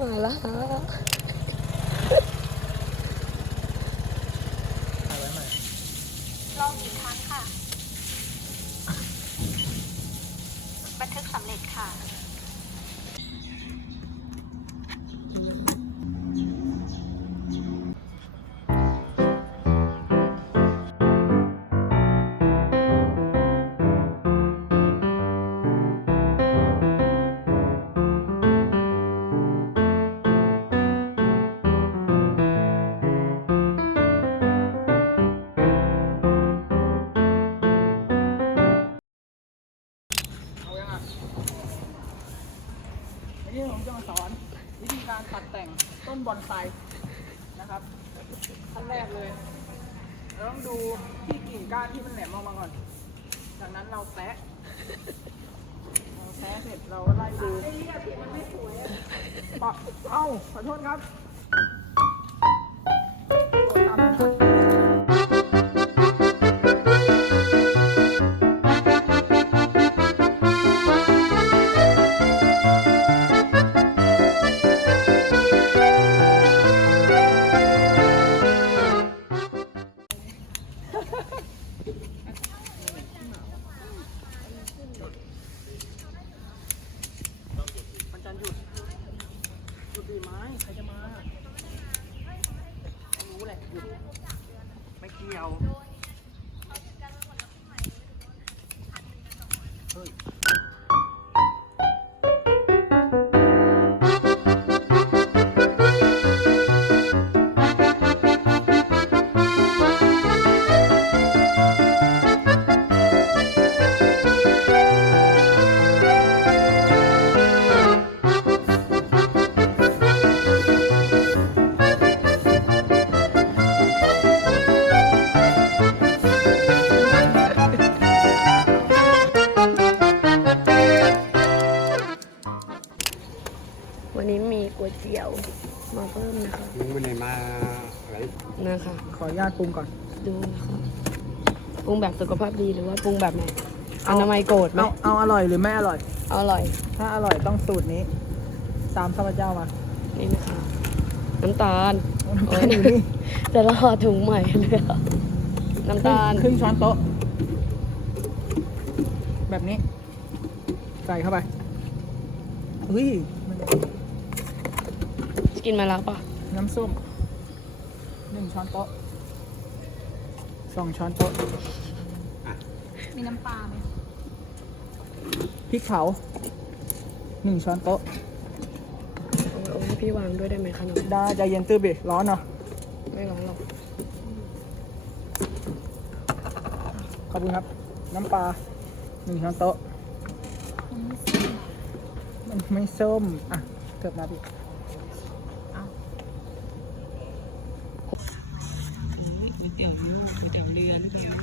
มาละลองอีกครั้งค่ะ บันทึกสำเร็จค่ะ วันนี้ผมจะมาสอน วิธีการตัดแต่งต้นบอนไซนะครับขั้นแรกเลยเราต้องดูที่กิ่งก้านที่มันแหลมออกมาก่อน จากนั้นเราแซะเราแซะเสร็จเราก็ไล่ดูปะเอ้าขอโทษครับ ใครจะมาไม่รู้แหละหยุดไม่เกี่ยว ก๋วยเตี๋ยวมาเพิ่มนะคะมึงไม่ได้มาอะไรนะคะ ขออนุญาตปรุงก่อน ดูนะคะปรุงแบบสุขภาพดีหรือว่าปรุงแบบไหนอนามัยโกรธไหมเอาเอาอร่อยหรือไม่อร่อยเอาอร่อย ถ้าอร่อยต้องสูตรนี้ ตามข้าพเจ้ามานี่นะคะ น้ำตาลน้ำโอ้ตายลอยู่นี่แต่ละห่อถุงใหม่เลยอะน้ำตาลครึ่งช้อนโต๊ะ แบบนี้ ใส่เข้าไปอุ้ยมัน กินมาแล้วปะน้ำส้มหนึ่งช้อนโต๊ะสองช้อนโต๊ะมีน้ำปลาไหมพริกเผาหนึ่งช้อนโต๊ะเอาให้พี่วางด้วยได้ไหมคะน้องได้ใจเย็นตื้อบิร้อนเนาะไม่ร้อนหรอกขอบคุณครับ น้ำปลาหนึ่งช้อนโต๊ะมันไม่ส้ม อะ เกิดมาดิเอา ก๋วย เตี๋ยวเนื้อก๋วยเตี๋ยวเรือก๋วยเตี๋ยว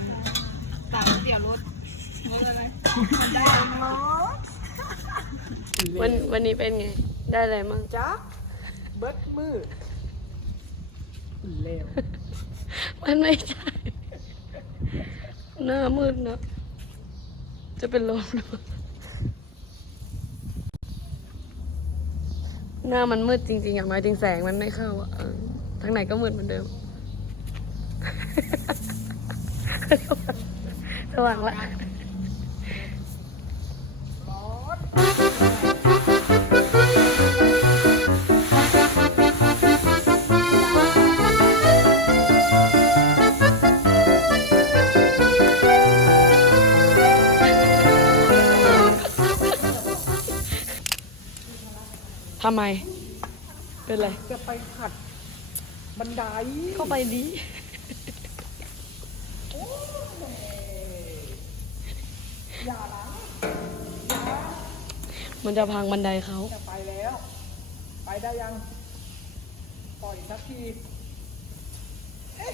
สั่งเตี๋ยวรสรสอะไรวันวันนี้เป็นไง ได้อะไรมั่งจ๊ะเบิดมือเลวมันไม่ใช่หน้ามืดเนอะจะเป็นลมหรือเปล่าหน้ามันมืดจริงๆอย่างน้อยจริงแสงมันไม่เข้าอะเออทางไหนก็มืดเหมือนเดิม สว่างละทำไม เป็นไร จะไปขัดบันไดเข้าไปดี อย่านะมันจะพังบันไดเขา จะไปแล้ว ไปได้ยัง ปล่อยสักที เอ๊ะ